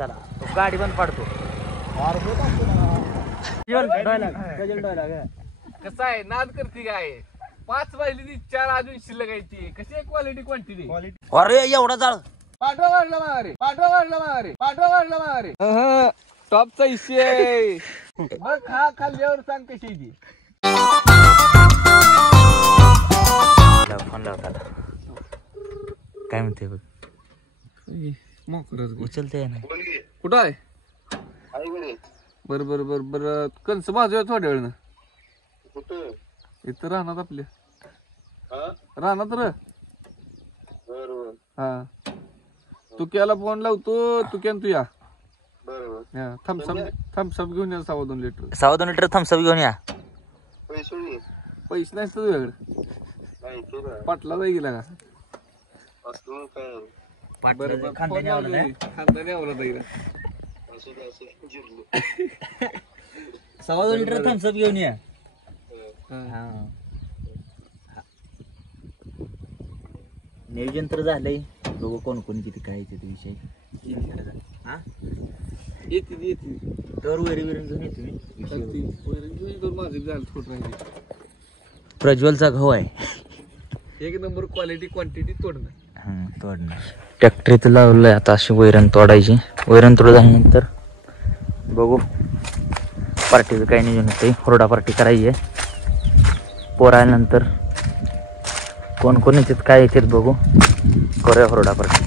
चला तो गाडी पण पाडतो. कसं आहे नाद करते काय 5 वाजली 4 अजून शिल्लक आहे ती कशी आहे क्वालिटी क्वांटिटी. अरे एवढा जाळ पाठवा वाढला मारे टॉपचा इशे आहे. मग खाल्ल्यावर सांग कशी आहे ती. फोन लावता काय म्हणते बघ उचलते ना कुठं आहे. बर बर बर बर कंस भाजूया थोड्या वेळ ना इथं राहणार आपल्या राहणार र. हा तू केला फोन लावतो तू तू या थम्सअप घेऊन या 2.5 लिटर 2.5 लिटर थम्सअप घेऊन या. पैसे नाही तुझ्याकडे पाटला जाई गेला का. बरं खानदानी आवला जाईल 2.5 लिटर थम्सअप घेऊन या. नियोजन तर झालंय बघू कोण कोण किती काय ते विषय. येते तर वैरी घेऊन येतो मी. प्रज्वलचा घाव आहे 1 नंबर क्वालिटी क्वांटिटी तोडणं. तोडणार ट्रॅक्टरीत लावलंय आता अशी वैरण तोडायची. वैरण तोड झाल्यानंतर बघू पार्टीचं काही नियोजन होते. हुरडा पार्टी करायची आहे. पोर आल्यानंतर कोण कोण येतात काय येतात बघू करूया हुरडा पार्टी.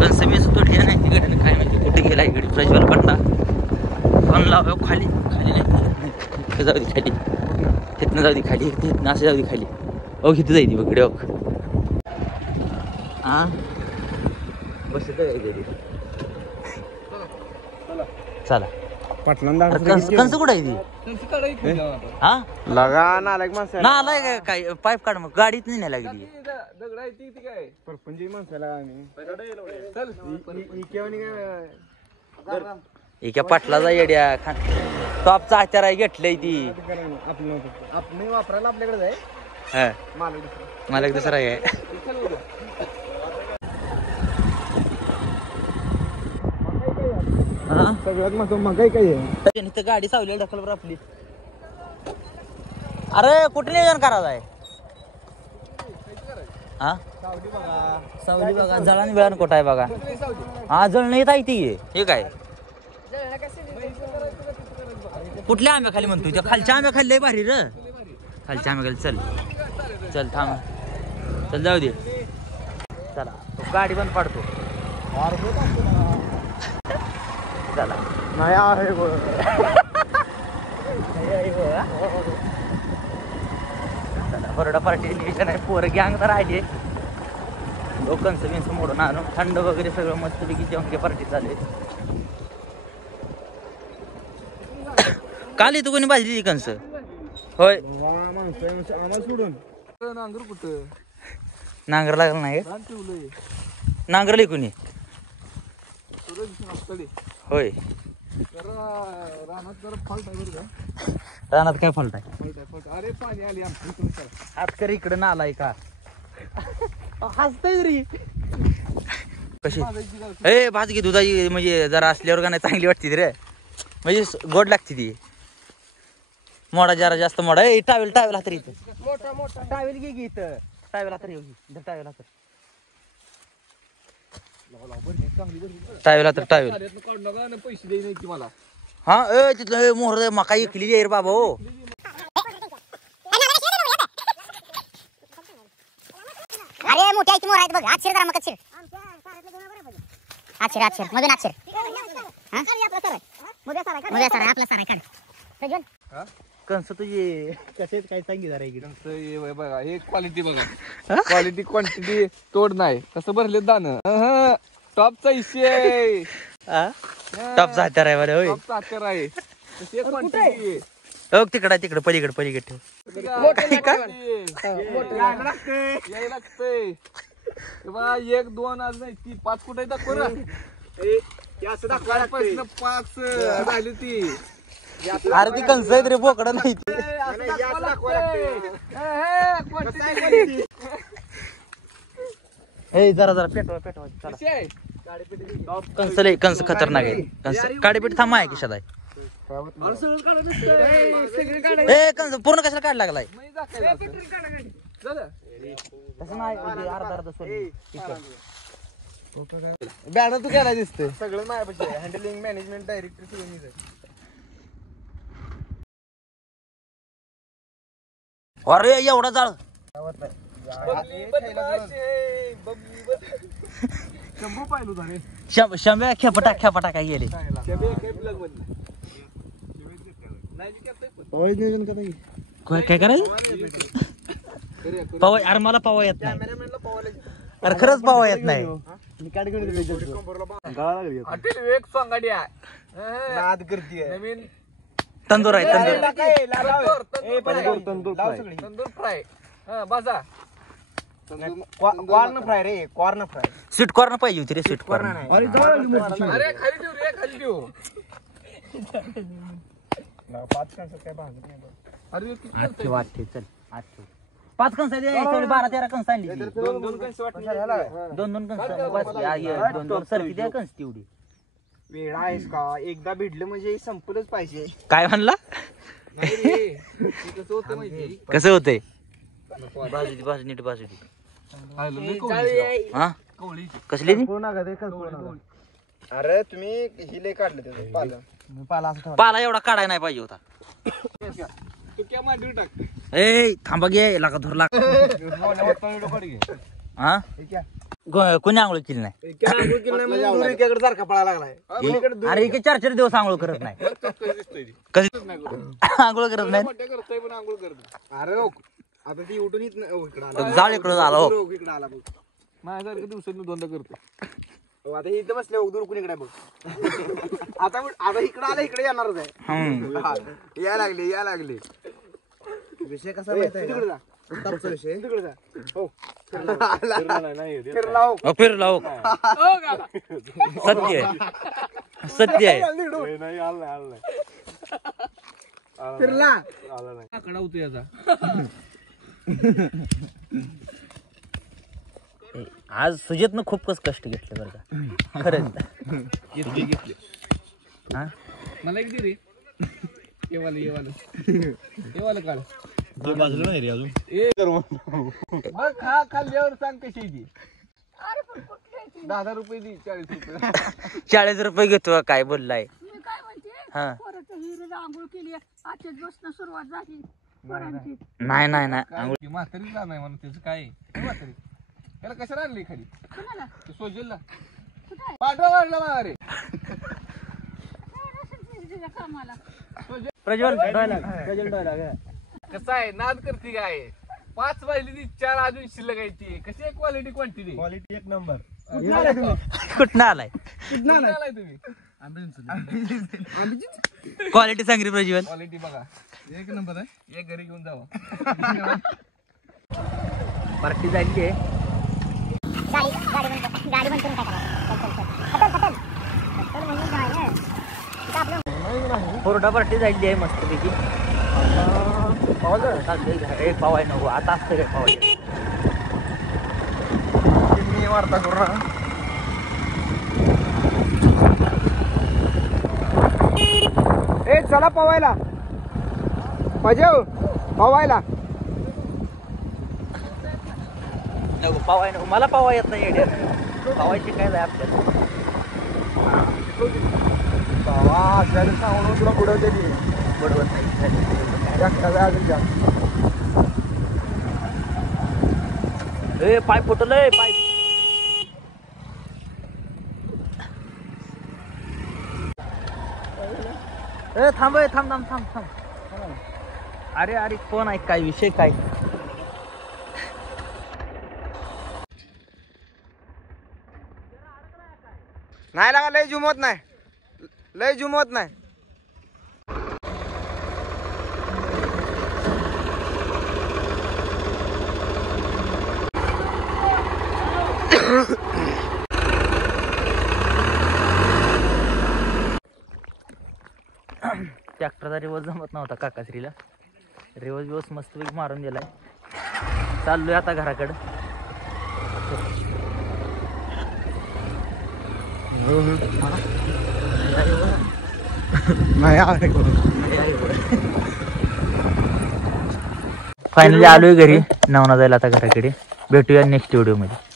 कंसमीच तोडली नाही तिकडे काय माहिती कुठे गेला. इकडे प्रज्वल पडला फोन लाव खाली खाली नाही जाऊ दे खाली तिथनं जाऊ दे खाली तिथनं असं जाऊ दे खाली. ओ किती जायची बघ हा बस चला कंस कुठं आहे ती. हा लगा नालायक माणसं ना आलाय काय पाईप काढ मग गाडीत नाही नाही लागली. दगड आहे ती काय परपंच माणसाला एका पाटलाचा येड्या टॉपचा आचार आहे घेतलंय ती आपण वापरायला आपल्याकडे आहे. मला एक दुसरा आहे सगळ्यात महत्व मग काय आहे गाडी सावली ढकल बरं आपली. अरे कुठे नियोजन करायचं आहे. हा सावली बघा जळण बिळण कुठं आहे बघा. हा जळण येत आहे ती हे काय कुठल्या आंब्या खाली म्हणतोय त्या खालच्या आंब्या खाली लय भारी र. खालच्या आंब्या खाली चल चल थांब चल जाऊ दे. चला तो गाडी पण पाडतो. चला नाही आहे चला बरोडा पार्टी नियोजन आहे. पोरं गँग तर राहिले लोकांचं बिंच मोडून आणून थंड वगैरे सगळं मस्तपैकी जेवण पार्टी चालू आहे. काल इथं कोणी भाजली कंस होय आम्हाला सोडून नांगर कुठं नांगर लागला नाही नांगरले कोणी होय रानात जरा फॉल्ट आहे बरं का. रानात काय फॉल्ट आहे. अरे पाणी आली हात कर इकडे नालाय का हसतय रे कशी ए भात घे दुधाची म्हणजे जरा असल्यावर का नाही चांगली वाटते रे म्हणजे गोड लागते ती. मोडा जरा जास्त मोडा ए टावेल टावेल हातर इथं टावेल घे इथं टावेल हातर येऊ घे टावेल हातर टावेल हातर टावेल पैसे देई नाही मला. हा ए तिथलं मोहर मका इकली आहे रे बाबा हो. अरे मोठ्या मोहर आहेत बघ आच्छर जरा मग आच्छर आच्छर मधून आच्छर आपला सारा काढ प्रज्वल कंस तुझे कसे काय सांगी जरा इकडे बघा हे क्वालिटी बघा क्वालिटी क्वांटिटी तोड नाही कसं भरले दाणं टॉपचा इशे टॉपचा हत्यार आहे बरं होय. टॉपचा हत्यार आहे क्वांटिटी तिकडे तिकडे पलीकडे पलीकडे ठेव. लागतंय 1 2 आज नाही 3 5 कुठे दाखव ना सकाळपासून पाच झाली ती अरे ती कंस आहेत रे बोकडं नाही ती. ए जरा जरा पेटवा चला. कंस खतरनाक आहे. कंस काडीपीठ थांबा आहे किशात आहे. ए कंस पूर्ण कशाला काढ लागलाय. तसं नाही अर्धा बॅनर तू काय दिसतंय सगळं माझ्यापाशी हँडलिंग मॅनेजमेंट डायरेक्टर सगळं मीच आहे. अरे एवढा जाळ शंभू पाहिलं होतं रे. शंभ्या खेपटा काय गेले. काय करायचं पवा. अरे मला पवा येत नाही. अरे खरंच पवा येत नाही. एक सांगाडी आहे नवीन तंदूर आहे तंदूर फ्राय बाजा कॉर्न फ्राय रे कॉर्न फ्राय. स्वीट कॉर्न पाहिजे होती रे. स्वीट कॉर्न अरे खाली ठेव रे खाली ठेव. अरे आठशे चल 5 कंस 12-13 कंस आणली. दोन कंस वाटत दोन कंस 2 सरकी द्या कंस तेवढी. वेळा आहेस का एकदा भिडलं म्हणजे संपलंच पाहिजे. काय म्हणला. कसं होतं माहिती कसं होतंय. बाजू नीट बाजू हा कसली ती. अरे तुम्ही हिले काढलं त्याचं पाला असं पाला एवढा काढाय नाही पाहिजे होता. तू क्या मांडीवर टाक. ए थांबा घे लागा धरला. हा कोणी आंघोळ केली नाही. सारखा पळायला लागलाय. अरे 4 दिवस आंघोळ करत नाही. कशी आंघोळ करत नाही. करतोय पण आंघोळ करतो. अरे आता ती उठून इकडे आला जाळ इकडं झाला हो. इकडे आला बघ. माझ्यासारखं दिवसातून 2दा करतो. आता इथं बसले उकडून इकडे बघ. आता इकडे आला इकडे येणारच आहे. या लागले विषय कसा माहिती आहे का? विषय तिकडे जा. हो फिरला हो. फिरला हो. सत्य आहे. फिरला आकडा होतो याचा. आज सुजितनं खूपच कष्ट घेतले बरं का खरंच. घेतले हा मला एक दे रे. येवालं काढ. बाजूला नाही रे अजून. बघ खा खाल्ल्यावर सांग कशी ती. 10 रुपये दे 40 रुपये. 40 रुपये घेतो काय बोललाय. मी काय म्हणते हा परत हिरे आंघोळ केली आजच्याच बसणं सुरुवात झाली पोरांची. नाही म्हातारी जा नाही म्हणून त्याचं काय आहे? म्हातारी त्याला कशाला आणली खाली कुणाला सोजलला कुठं आहे पाठवा वाढला मला रे. तुझ्या कामाला प्रज्वल कसं आहे नाद करते काय 5 वाजली ती 4 अजून शिल्लक आहे ती. कशी आहे क्वालिटी क्वांटिटी. क्वालिटी एक नंबर. कुठं आलाय. आलाय तुम्ही क्वालिटी सांग रे प्रज्वल. क्वालिटी बघा एक नंबर आहे. एक घरी घेऊन जावा. पार्टी झाली आहे. गाडी बंद करून काय करायचं. कोरडा पार्टी झाली आहे मस्तपैकी. एक पावाय नको आता असतं काय पावाय. मी वार्ता करू ना. ए चला पवायला मजा पवायला. नको पावाय नको मला पावा येत नाही. पावायची काय आहे आपल्याला. तुला पुढे बरोबर नाही. ए पाय फुटलंय पाय. ए थांब थांब. अरे कोण आहे काय विषय काय. नाही लागा लय जुमवत नाही. ट्रॅक्टरचा रिवर्स जमत नव्हता काकाश्रीला. रिवर्स मस्तपैकी मारून दिलाय. चाललोय आता घराकडं. फायनली आलोय घरी. नवना जायला आता घराकडे. भेटूया नेक्स्ट व्हिडिओ मध्ये.